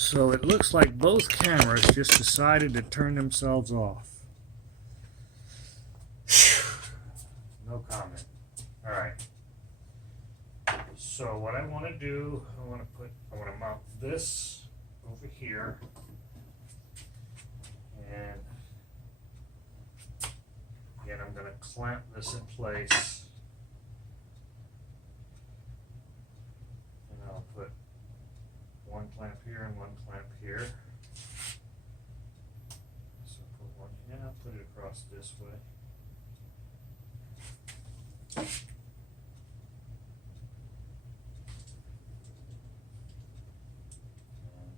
So it looks like both cameras just decided to turn themselves off. No comment. All right. So what I want to do, I want to mount this over here, and again I'm going to clamp this in place, and I'll put one clamp here and one clamp here. So put one here, I'll put it across this way.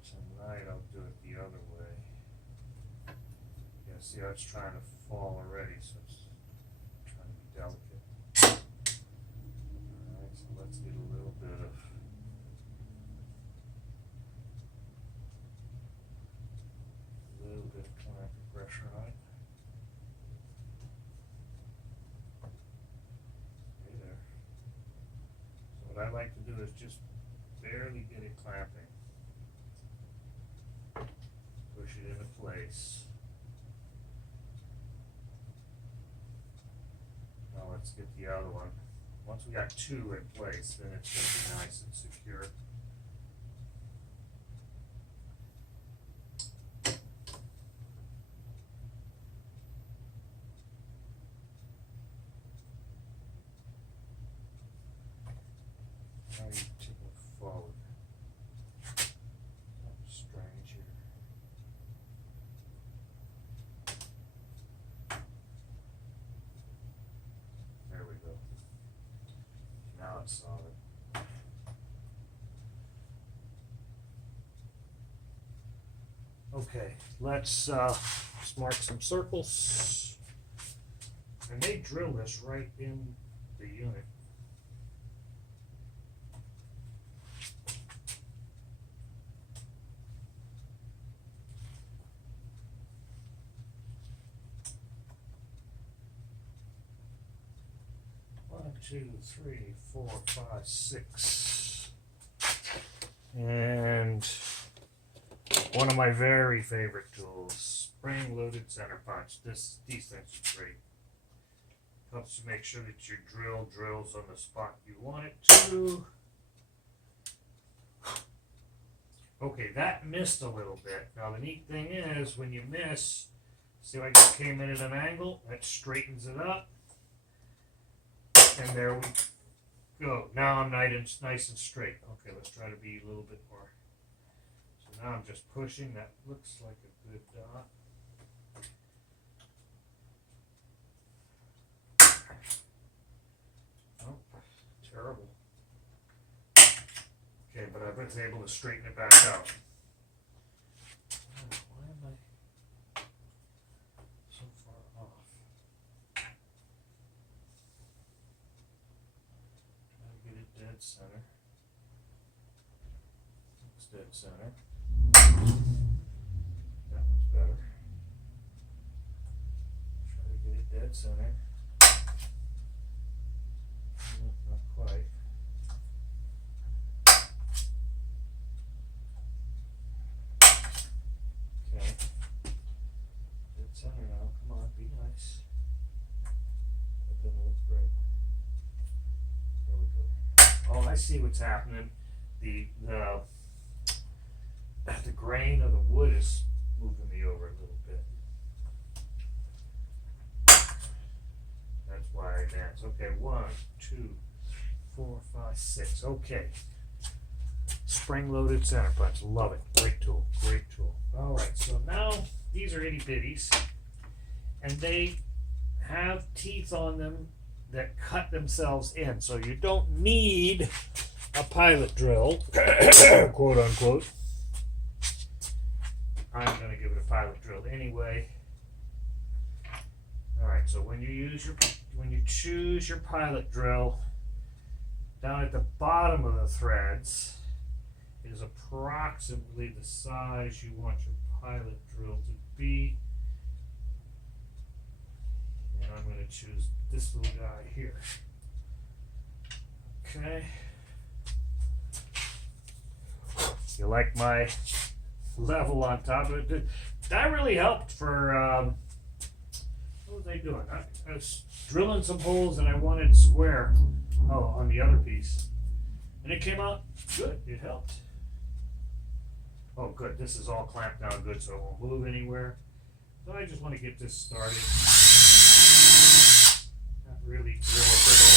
Tonight I'll do it the other way. Yeah, see how it's trying to fall already, so it's trying to be delicate. Alright, so let's get a little bit of clamping pressure on it. Okay, there. So what I like to do is just barely get it clamping. Push it into place. Now let's get the other one. Once we got two in place, then it's going to be nice and secure. Now you tip it forward. That's strange here. There we go. Now it's solid. Okay, let's mark some circles. I may drill this right in the unit. One, two, three, four, five, six. And one of my very favorite tools, spring-loaded center punch. These things are great. Helps to make sure that your drill drills on the spot you want it to. Okay, that missed a little bit. Now the neat thing is, when you miss, see how I just came in at an angle? That straightens it up. And there we go. Now I'm nice and straight. Okay, let's try to be a little bit more. So now I'm just pushing. That looks like a good dot. Oh, terrible. Okay, but I was able to straighten it back out. Oh, why am I so far off? Try to get it dead center. Looks dead center. That one's better. Try to get it dead center. Not quite. Okay. Dead center now. Come on, be nice. That doesn't look great. There we go. Oh, I see what's happening. The grain of the wood is moving me over a little bit. That's why I advance. Okay, 1, 2, 4, 5, 6. Okay. Spring-loaded center punch. Love it. Great tool. Great tool. All right, so now these are itty bitties, and they have teeth on them that cut themselves in. So you don't need a pilot drill, quote unquote. I'm going to give it a pilot drill anyway. All right, so when you choose your pilot drill, down at the bottom of the threads is approximately the size you want your pilot drill to be. And I'm going to choose this little guy here. Okay. You like my level on top of it. That really helped for, what was I doing? I was drilling some holes and I wanted square. Oh, on the other piece. And it came out good. It helped. Oh, good. This is all clamped down good, so it won't move anywhere. So I just want to get this started. Not really drill it over.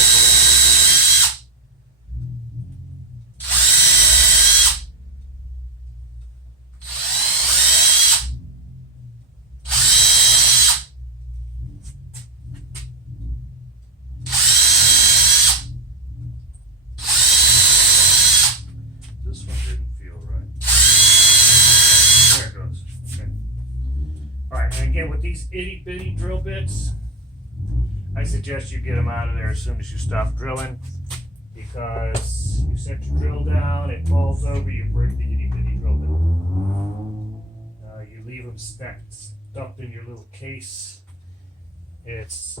This one didn't feel right. There it goes. Okay. Alright, and again with these itty bitty drill bits, I suggest you get them out of there as soon as you stop drilling, because you set your drill down, it falls over, you break the itty bitty drill bit. You leave them stuffed in your little case. It's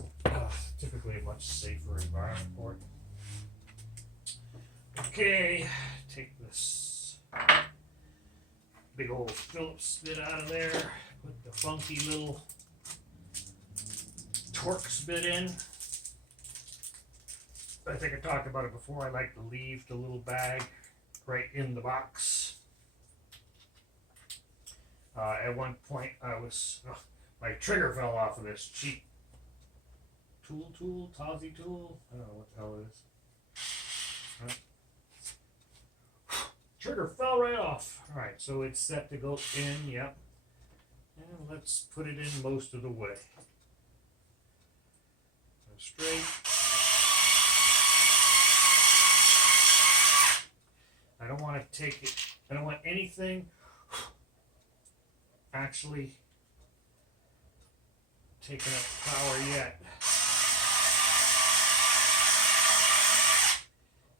typically a much safer environment for it. Okay, take this big old Phillips bit out of there, put the funky little Torx bit in. I think I talked about it before. I like to leave the little bag right in the box. At one point, my trigger fell off of this cheap Tozzy tool. I don't know what the hell it is. Trigger fell right off. All right, so it's set to go in. Yep. And let's put it in most of the way. Straight. I don't want to take it. I don't want anything actually taking up power yet.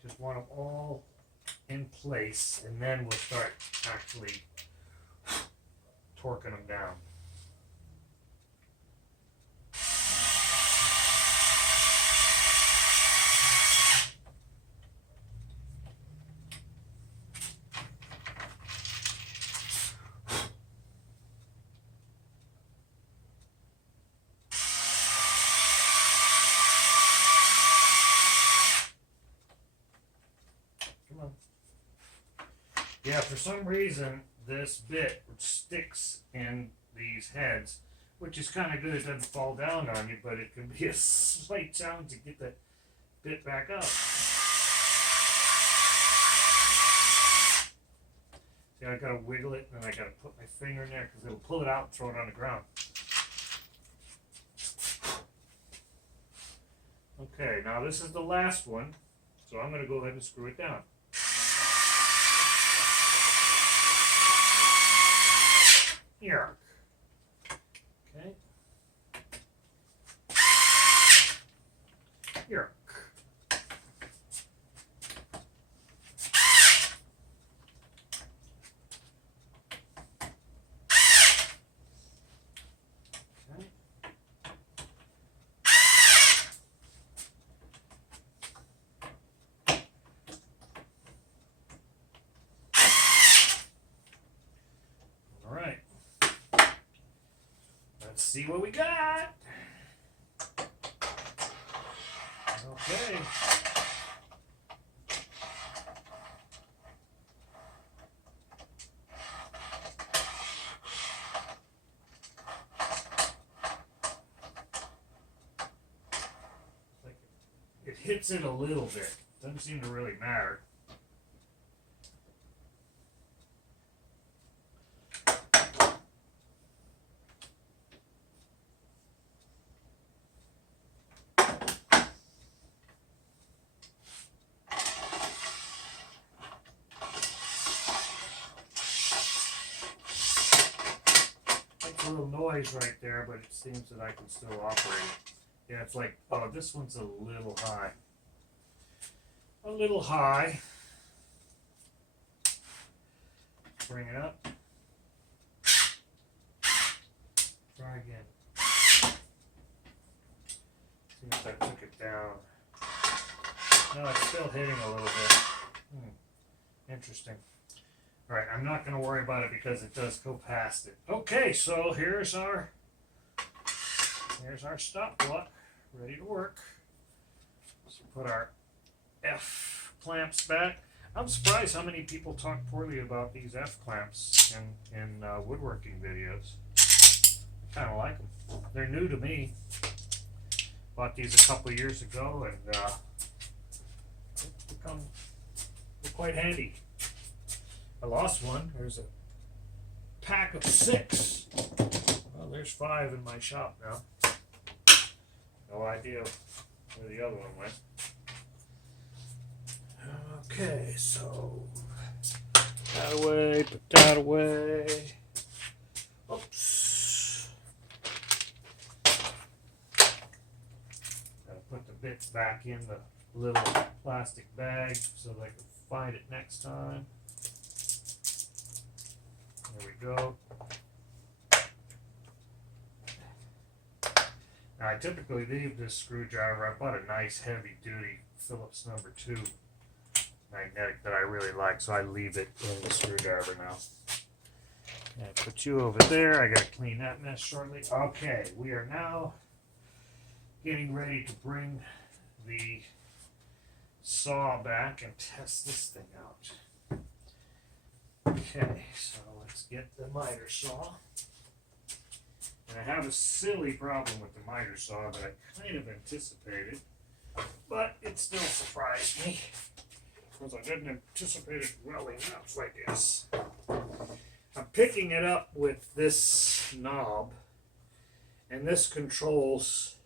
Just want them all in place, and then we'll start actually torquing them down. Yeah, for some reason, this bit sticks in these heads, which is kind of good. It doesn't fall down on you, but it can be a slight challenge to get the bit back up. See, I gotta wiggle it, and then I gotta put my finger in there because it'll pull it out and throw it on the ground. Okay, now this is the last one, so I'm gonna go ahead and screw it down. Here. Okay. Here. Okay. All right. Let's see what we got. Okay. It hits it a little bit. Doesn't seem to really matter. A little noise right there, but it seems that I can still operate it. Yeah, it's like, oh, this one's a little high. A little high. Bring it up. Try again. See if I took it down. No, it's still hitting a little bit. Interesting. All right, I'm not going to worry about it because it does go past it. Okay, so here's our stop block ready to work. Let's put our F clamps back. I'm surprised how many people talk poorly about these F clamps in woodworking videos. I kind of like them. They're new to me. Bought these a couple years ago, and they're quite handy. I lost one. There's a pack of 6. Well, there's 5 in my shop now. No idea where the other one went. Okay, so put that away, put that away. Oops. Gotta put the bits back in the little plastic bag so that I can find it next time. There we go. Now I typically leave this screwdriver. I bought a nice heavy duty Phillips number 2 magnetic that I really like, so I leave it in the screwdriver now. And put you over there. I gotta clean that mess shortly. Okay, we are now getting ready to bring the saw back and test this thing out. Okay, so let's get the miter saw. And I have a silly problem with the miter saw that I kind of anticipated, but it still surprised me because I didn't anticipate it well enough, I guess. I'm picking it up with this knob, and this controls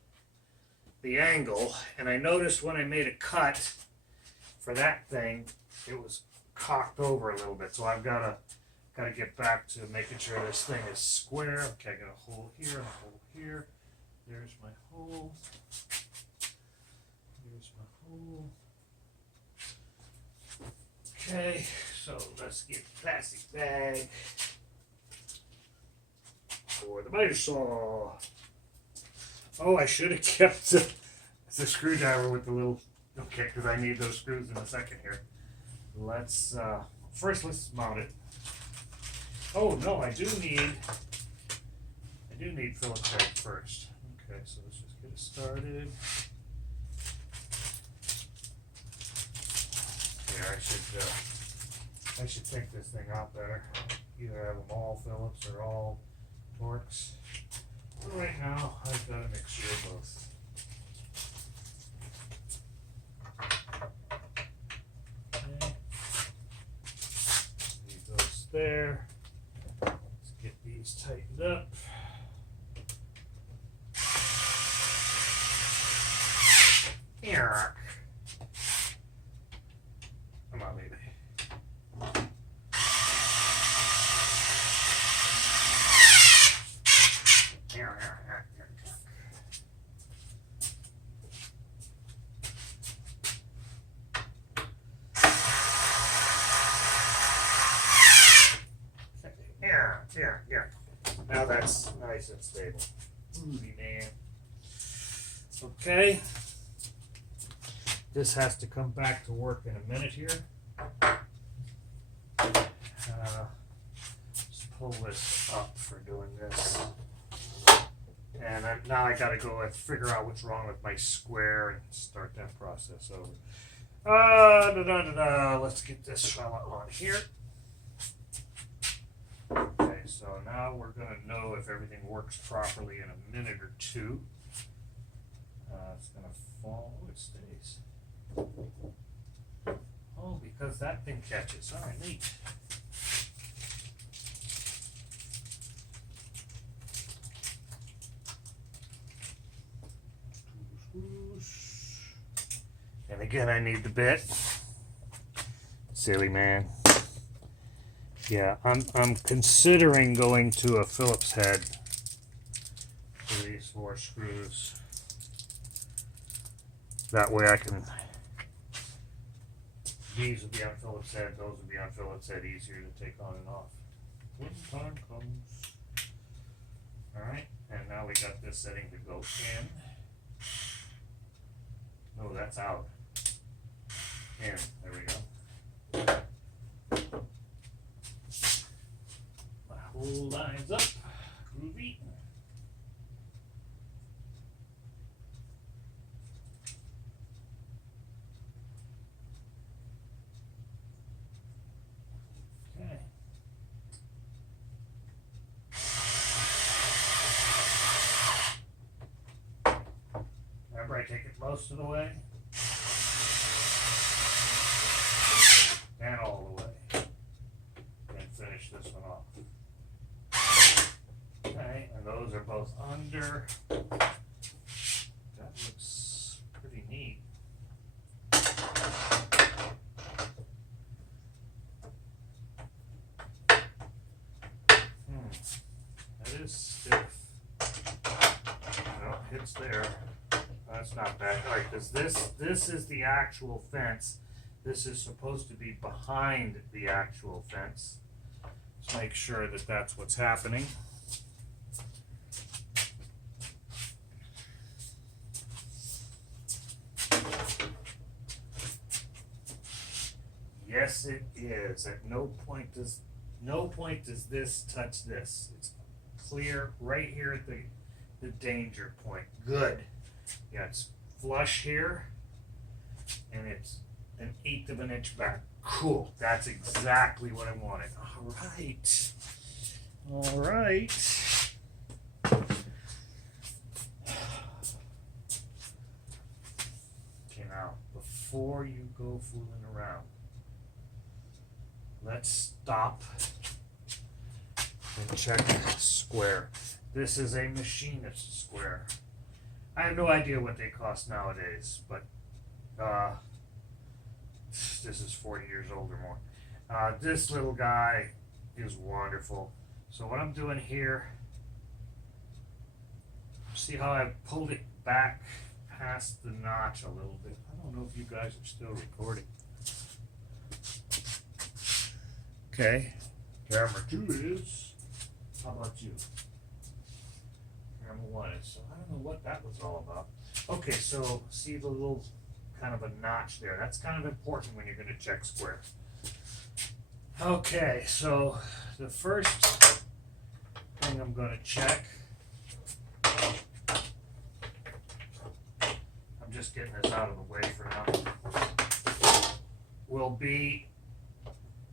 the angle, and I noticed when I made a cut for that thing, it was cocked over a little bit, so I've got to get back to making sure this thing is square. Okay, I got a hole here and a hole here. There's my hole. Here's my hole. Okay, so let's get the plastic bag for the miter saw. Oh, I should have kept the screwdriver with the little. Okay, because I need those screws in a second here. Let's first let's mount it. Oh no, I do need Phillips head first. Okay, so let's just get it started. Here, I should take this thing out better. Either have them all Phillips or all Torx. But right now, I've got a mixture of both. Okay. Leave those there. Let's get these tightened up. Here. Come on, baby. Here. Yeah. Now that's nice and stable. Groovy, man. Okay. This has to come back to work in a minute here. Just pull this up for doing this. And now I gotta go and figure out what's wrong with my square and start that process over. Let's get this fella on here. Okay, so now we're gonna know if everything works properly in a minute or two. It's gonna fall. Oh, it stays. Oh, because that thing catches. All right, neat. And again, I need the bit. Silly man. Yeah, I'm considering going to a Phillips head for these 4 screws. That way I can. These will be on Phillips head. Those will be on Phillips head. Easier to take on and off when time comes. All right, and now we got this setting to go in. No, that's out. In. There we go. all lines up. Groovy. Okay. Remember, I take it most of the way and all the way, and finish this one off. Okay, and those are both under. That looks pretty neat. That is stiff. No, it's there. That's not bad. All right, because this is the actual fence. This is supposed to be behind the actual fence. Let's make sure that that's what's happening. Yes, it is. At no point does this touch this. It's clear right here at the danger point. Good. Yeah, it's flush here, and it's 1/8 of an inch back. Cool. That's exactly what I wanted. All right. All right. Okay, now before you go fooling around, let's stop and check square. This is a machinist square. I have no idea what they cost nowadays, but this is 40 years old or more. This little guy is wonderful. So what I'm doing here, see how I pulled it back past the notch a little bit. I don't know if you guys are still recording. Okay, camera 2 is. How about you? Camera 1 is. So I don't know what that was all about. Okay, so see the little kind of a notch there. That's kind of important when you're going to check square. Okay, so the first thing I'm going to check, I'm just getting this out of the way for now, will be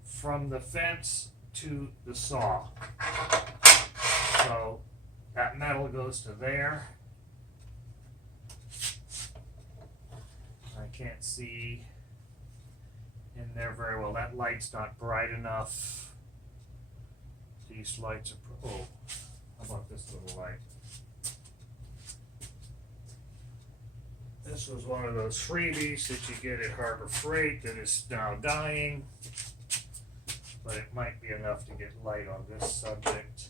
from the fence to the saw. So that metal goes to there. I can't see in there very well. That light's not bright enough. These lights are, oh, how about this little light? This was one of those freebies that you get at Harbor Freight that is now dying, but it might be enough to get light on this subject.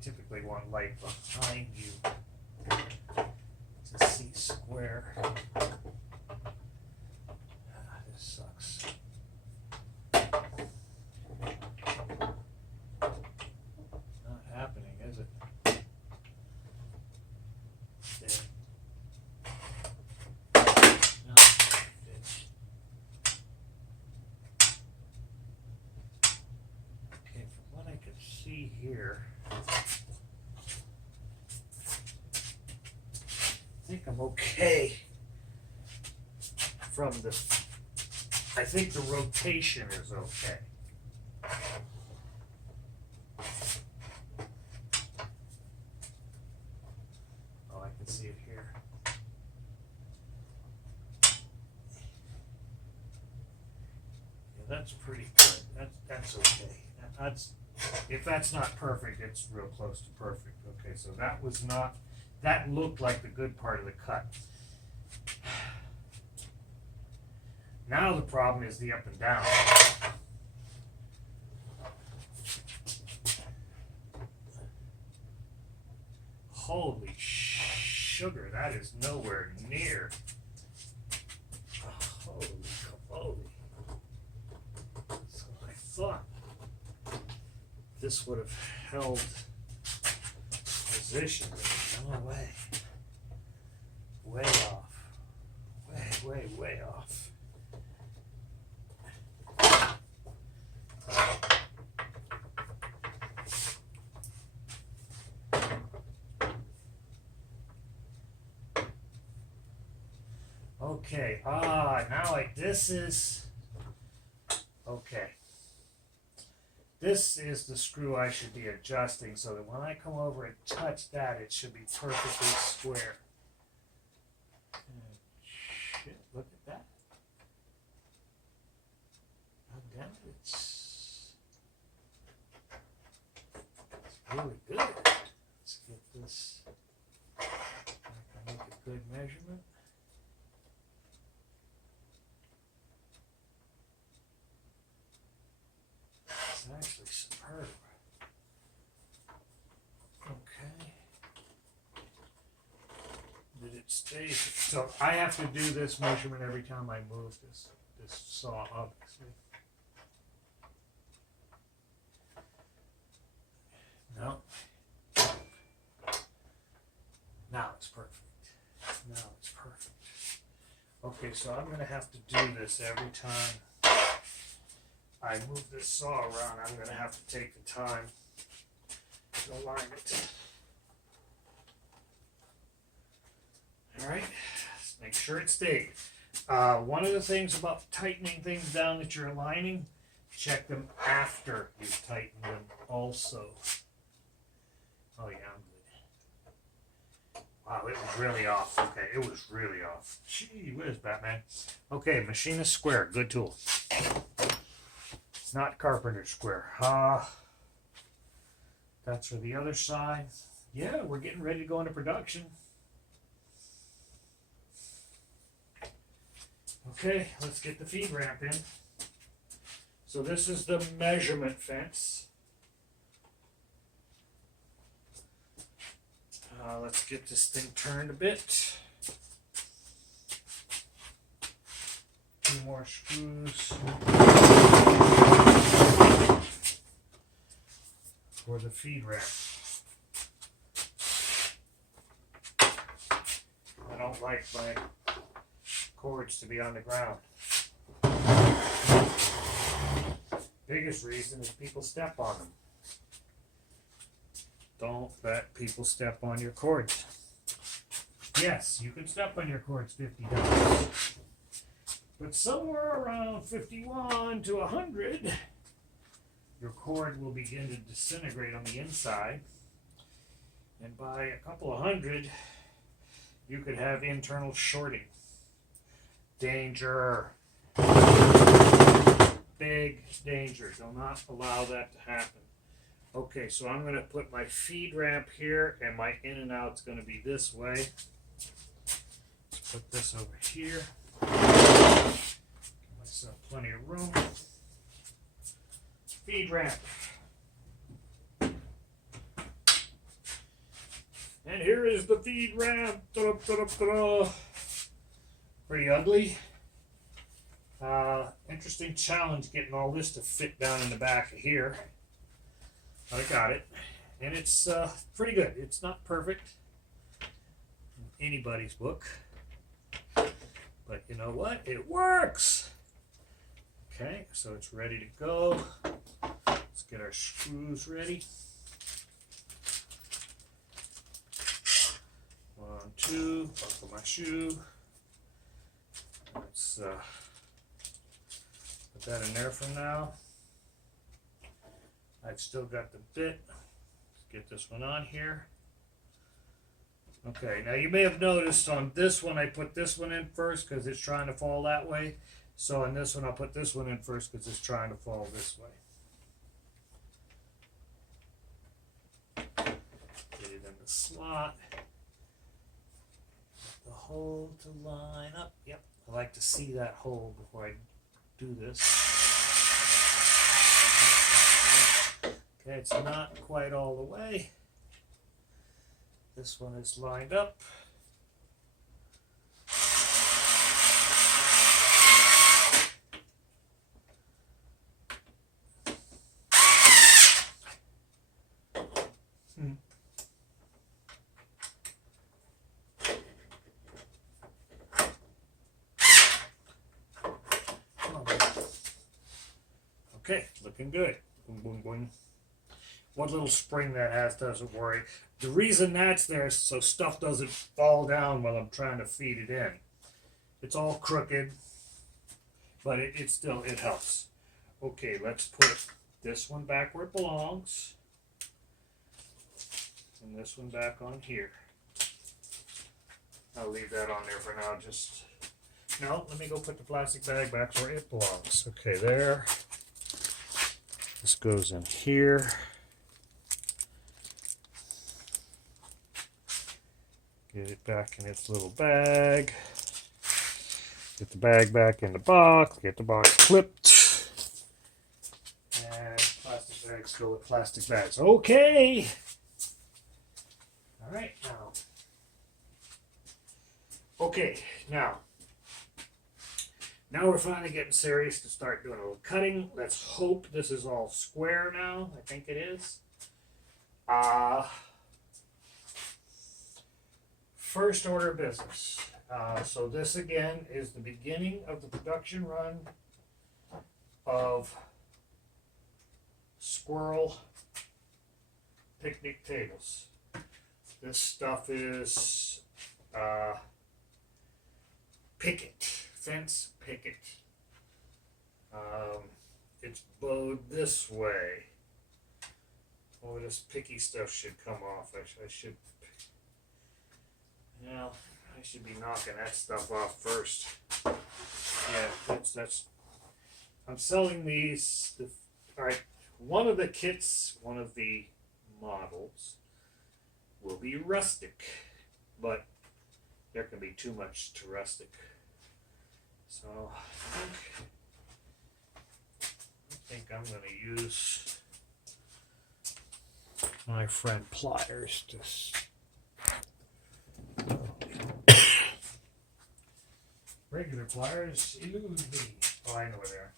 Typically want light behind you to see square. This sucks. Not happening, is it? There. No, bitch. Okay, from what I can see here, I think I'm okay from the, I think the rotation is okay. Oh, I can see it here. Yeah, that's pretty good. That's okay. That's, if that's not perfect, it's real close to perfect. Okay, so that was not, that looked like the good part of the cut. Now the problem is the up and down. Holy sugar, that is nowhere near. Holy camoly. So I thought this would have held position. No way. Way off. Way off. Okay, this is, okay. This is the screw I should be adjusting so that when I come over and touch that, it should be perfectly square. Shit, look at that. Damn it, it's really good. Let's get this, I can make a good measurement. It's actually superb. Okay. Did it stay? So I have to do this measurement every time I move this saw, obviously. No. Now it's perfect. Now it's perfect. Okay, so I'm gonna have to do this every time I move this saw around. I'm gonna have to take the time to align it. Alright, let's make sure it stays. One of the things about tightening things down that you're aligning, check them after you've tightened them also. Oh yeah, I'm good. Wow, it was really off. Okay, it was really off. Gee whiz, Batman. Okay, machinist square, good tool. It's not carpenter square. That's for the other side. Yeah, we're getting ready to go into production. Okay, let's get the feed ramp in. So this is the measurement fence. Let's get this thing turned a bit. 2 more screws for the feed ramp. I don't like my cords to be on the ground. Biggest reason is people step on them. Don't let people step on your cords. Yes, you can step on your cords 50 times. But somewhere around 51 to 100, your cord will begin to disintegrate on the inside. And by a couple of hundred, you could have internal shorting. Danger. Big danger. Do not allow that to happen. Okay, so I'm going to put my feed ramp here, and my in and out is going to be this way. Let's put this over here. Give myself plenty of room. Feed ramp. And here is the feed ramp. Ta-da-da-da-da-da. Pretty ugly. Interesting challenge getting all this to fit down in the back of here. But I got it. And it's pretty good. It's not perfect in anybody's book. But you know what? It works! Okay, so it's ready to go. Let's get our screws ready. 1, 2, buckle my shoe. Let's put that in there for now. I've still got the bit. Let's get this one on here. Okay, now you may have noticed on this one I put this one in first because it's trying to fall that way. So on this one I'll put this one in first because it's trying to fall this way. Get it in the slot. Get the hole to line up. Yep, I like to see that hole before I do this. Okay, it's not quite all the way. This one is lined up. Okay, looking good. Boom, boom, boom. What little spring that has doesn't worry. The reason that's there is so stuff doesn't fall down while I'm trying to feed it in. It's all crooked, but it still, it helps. Okay, let's put this one back where it belongs. And this one back on here. I'll leave that on there for now. Just, no, let me go put the plastic bag back where it belongs. Okay, there. This goes in here. Get it back in its little bag. Get the bag back in the box. Get the box clipped. And plastic bags go with plastic bags. Okay. All right, now. Okay, now we're finally getting serious to start doing a little cutting. Let's hope this is all square now. I think it is. First order of business. So this again is the beginning of the production run of squirrel picnic tables. This stuff is picket, fence picket. It's bowed this way. Oh, this picky stuff should come off. I should, well, I should be knocking that stuff off first. Yeah, that's. I'm selling these. All right, one of the kits, one of the models, will be rustic, but there can be too much to rustic. So I think I'm going to use my friend pliers to. Regular pliers elude me. Oh, I know where they are.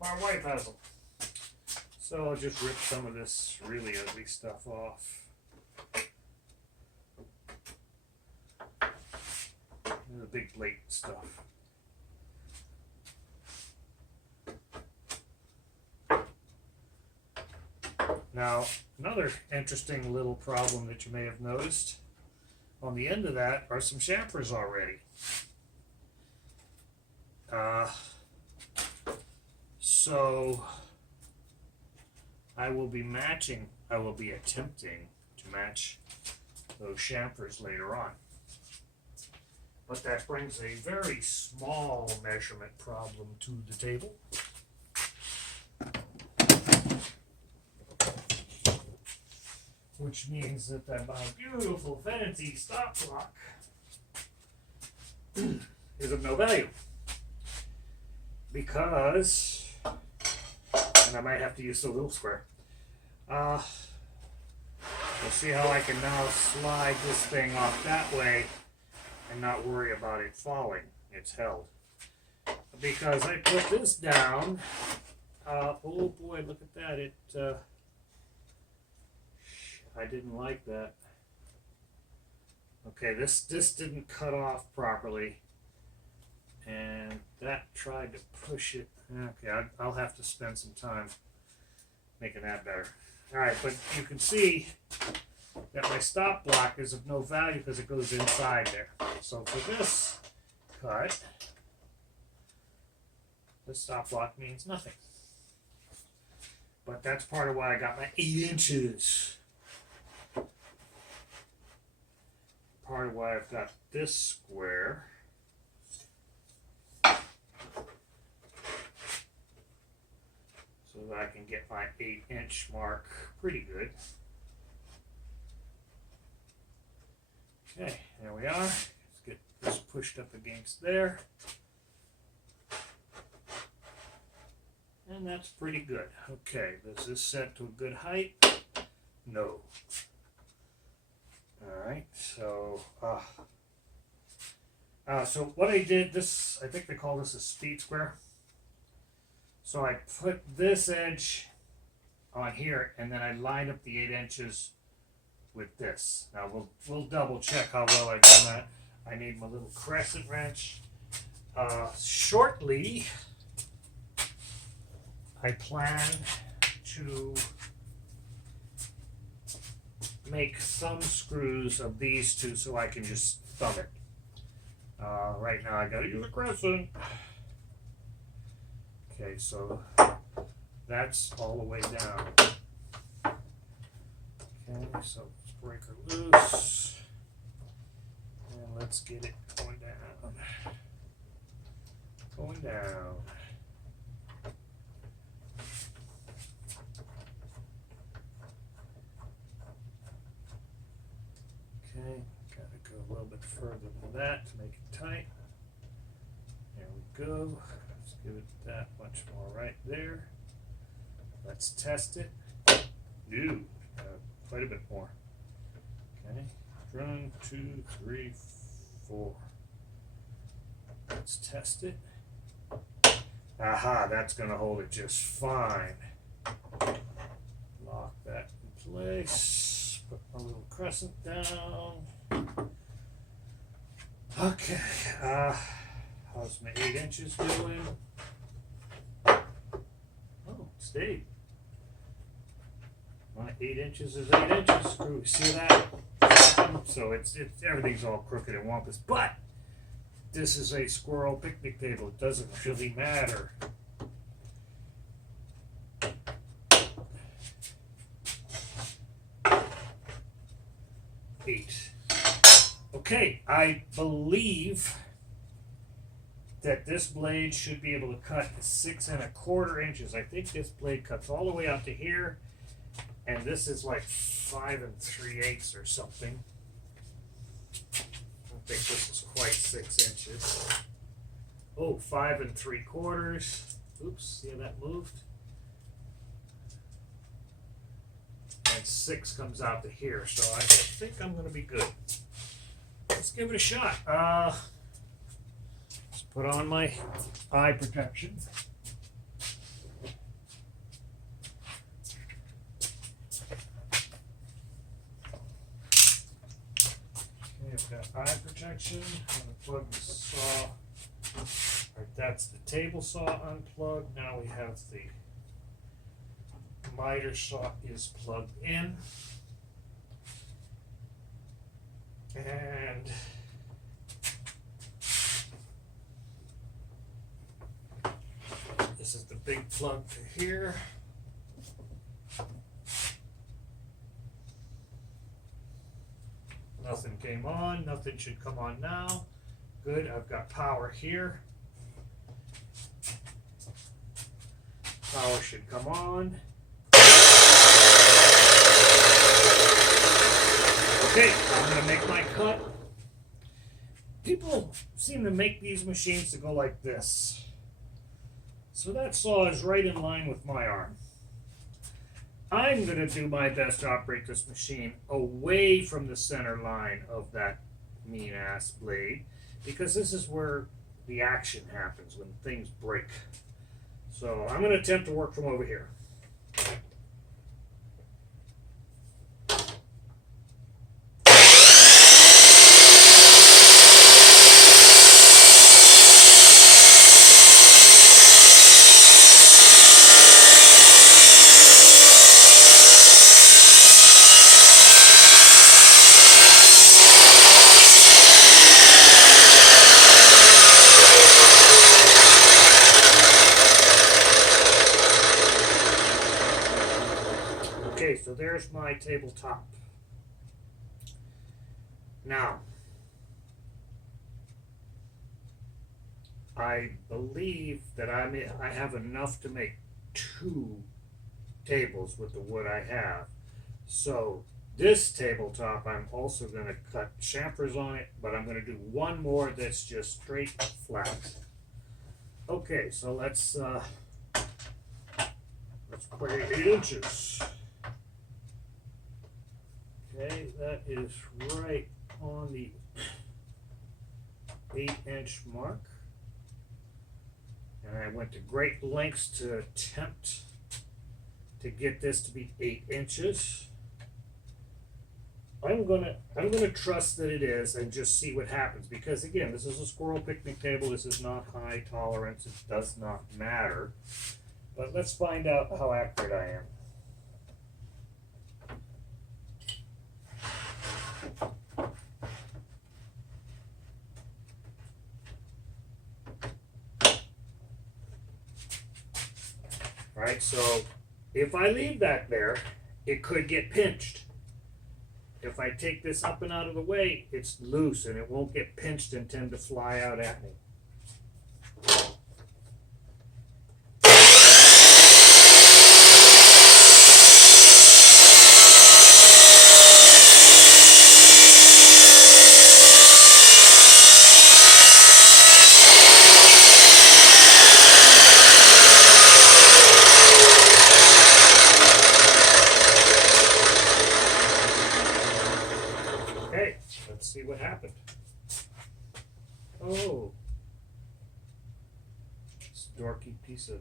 My wife has them. So I'll just rip some of this really ugly stuff off. The big blatant stuff. Now, another interesting little problem that you may have noticed, on the end of that are some chamfers already. So I will be attempting to match those chamfers later on. But that brings a very small measurement problem to the table. Which means that my beautiful fancy stop block is of no value. Because, and I might have to use a little square. We'll see how I can now slide this thing off that way and not worry about it falling. It's held. Because I put this down, oh boy, look at that. I didn't like that. Okay, this didn't cut off properly. And that tried to push it. Okay, I'll have to spend some time making that better. Alright, but you can see that my stop block is of no value because it goes inside there. So for this cut, the stop block means nothing. But that's part of why I got my 8 inches. Part of why I've got this square. So that I can get my 8-inch mark pretty good. Okay, there we are. Let's get this pushed up against there. And that's pretty good. Okay, is this set to a good height? No. Alright, so so what I did, this, I think they call this a speed square. So I put this edge on here, and then I lined up the 8 inches with this. Now we'll double check how well I've done that. I need my little crescent wrench. Shortly, I plan to make thumb screws of these two so I can just thumb it. Right now I gotta use a crescent. Okay, so that's all the way down. Okay, so let's break her loose. And let's get it going down. Going down. Okay, gotta go a little bit further than that to make it tight. There we go. Let's give it that much more right there. Let's test it. Ooh, quite a bit more. Okay, 1, 2, 3, 4. Let's test it. Aha, that's gonna hold it just fine. Lock that in place. Put my little crescent down. Okay, how's my 8 inches doing? Oh, it stayed. My 8 inches is 8 inches. Screw, see that? So it's everything's all crooked and wampus. But this is a squirrel picnic table. It doesn't really matter. Eight. Okay, I believe that this blade should be able to cut 6 1/4 inches. I think this blade cuts all the way out to here, and this is like 5 3/8 or something. I don't think this is quite 6 inches. Oh, 5 3/4. Oops, see how that moved? And 6 comes out to here, so I think I'm going to be good. Let's give it a shot. Let's put on my eye protection. Okay, I've got eye protection. I'm going to plug the saw. Alright, that's the table saw unplugged. Now we have the miter saw is plugged in. And this is the big plug to here. Nothing came on, nothing should come on now. Good, I've got power here. Power should come on. Okay, I'm going to make my cut. People seem to make these machines to go like this. So that saw is right in line with my arm. I'm going to do my best to operate this machine away from the center line of that mean-ass blade, because this is where the action happens, when things break. So I'm going to attempt to work from over here. Okay, so there's my tabletop. Now, I believe that I have enough to make 2 tables with the wood I have. So this tabletop, I'm also going to cut chamfers on it, but I'm going to do one more that's just straight flat. Okay, so let's weigh 8 inches. Okay, that is right on the 8-inch mark. And I went to great lengths to attempt to get this to be 8 inches. I'm gonna trust that it is and just see what happens, because again, this is a squirrel picnic table. This is not high tolerance. It does not matter. But let's find out how accurate I am. Right, so if I leave that there, it could get pinched. If I take this up and out of the way, it's loose and it won't get pinched and tend to fly out at me. Okay, let's see what happened. Oh, this dorky piece of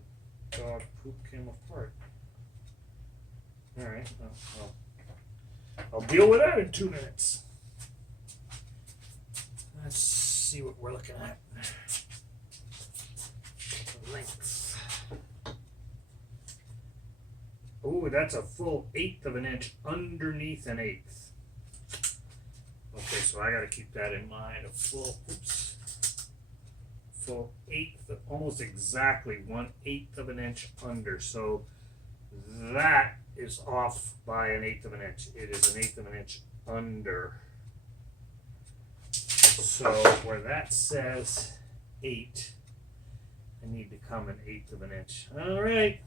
dog poop came apart. All right, well, I'll deal with that in 2 minutes. Let's see what we're looking at. The length. Oh, that's a full 1/8 of an inch underneath an 1/8. Okay, so I got to keep that in mind. A full 1/8, almost exactly 1/8 of an inch under. So that is off by an 1/8 of an inch. It is an 1/8 of an inch under. So where that says 8, I need to come an 1/8 of an inch. All right.